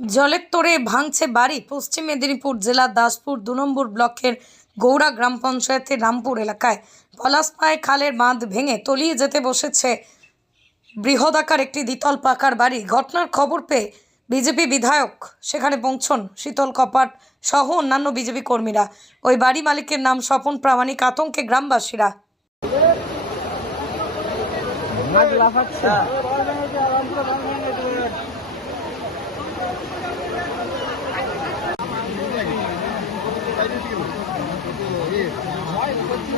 জলের তোড়ে ভাঙছে বাড়ি। পশ্চিম মেদিনীপুর জেলার দাসপুর দু নম্বর ব্লকের গৌড়া গ্রাম পঞ্চায়েতের রামপুর এলাকায় পলাশপায় খালের বাঁধ ভেঙে তলিয়ে যেতে বসেছে বৃহদাকার একটি দ্বিতল পাকার বাড়ি। ঘটনার খবর পেয়ে বিজেপি বিধায়ক সেখানে পৌঁছন শীতল কপাট সহ অন্যান্য বিজেপি কর্মীরা। ওই বাড়ি মালিকের নাম স্বপন প্রামাণিক, আতঙ্কে গ্রামবাসীরা।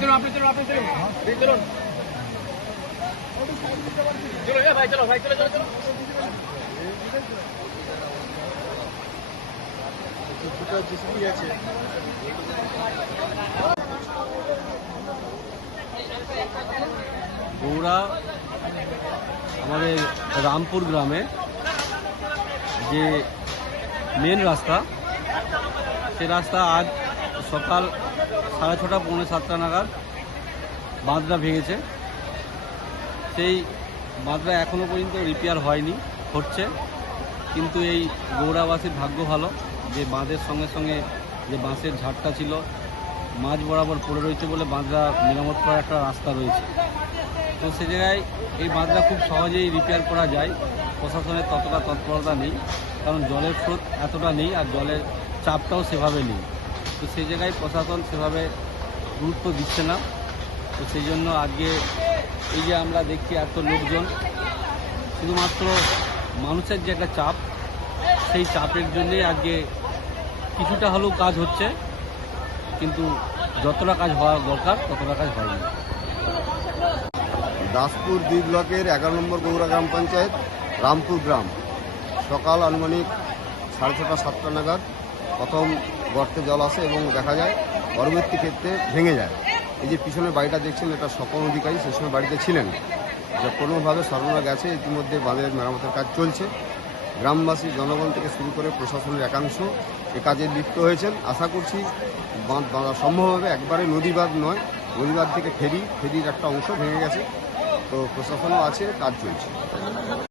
चलो आपने चलो आपने चलो चलो चलो भाई चलो भाई चलो चलो चलो। চলো গৌড়া আমাদের রামপুর গ্রামে যে মেন রাস্তা, সে রাস্তা আজ সকাল সাড়ে ছটা, পৌনে সাতটা নাগাদ বাঁধটা ভেঙেছে। সেই বাঁধটা এখনও পর্যন্ত রিপেয়ার হয়নি, হচ্ছে। কিন্তু এই গৌড়াবাসীর ভাগ্য ভালো। যে বাঁধের সঙ্গে সঙ্গে যে বাঁশের ঝাড়টা ছিল, মাঝ বরাবর পড়ে রয়েছে বলে বাঁধটা মেরামত করার একটা রাস্তা রয়েছে। তো সে জায়গায় এই বাঁধটা খুব সহজেই রিপেয়ার করা যায়। প্রশাসনের ততটা তৎপরতা নেই, কারণ জলের স্রোত এতটা নেই আর জলের চাপটাও সেভাবে নেই। তো সেই জায়গায় প্রশাসন সেভাবে গুরুত্ব দিচ্ছে না। তো সেই জন্য আজকে এই যে আমরা দেখছি এত লোকজন, শুধুমাত্র মানুষের যে একটা চাপ, সেই চাপের জন্যেই আজকে কিছুটা হলেও কাজ হচ্ছে, কিন্তু যতটা কাজ হওয়া দরকার, ততটা কাজ হয়নি দাসপুর দুই ব্লকের এগারো নম্বর গৌড়া গ্রাম পঞ্চায়েত, রামপুর গ্রাম। সকাল আনুমানিক সাড়ে ছটা, সাতটা নাগাদ প্রথম গর্তে জল আসে এবং দেখা যায় পরবর্তী ক্ষেত্রে ভেঙে যায়। এই যে পিছনে বাড়িটা দেখছেন, এটা স্বপন অধিকারী, সে সময় বাড়িতে ছিলেন যে কোনোভাবে সরানো গেছে, ইতিমধ্যে বাঁধের মেরামতের কাজ চলছে। গ্রামবাসী জনগণ থেকে শুরু করে প্রশাসনের একাংশ এ কাজে লিপ্ত হয়েছেন। আশা করছি বাঁধ বাঁধা সম্ভব হবে। একবারে নদীবাঁধ নয় নদীবাঁধ থেকে ফেরি, ফেরির একটা অংশ ভেঙে গেছে। তো প্রশাসনও আছে, কাজ চলছে।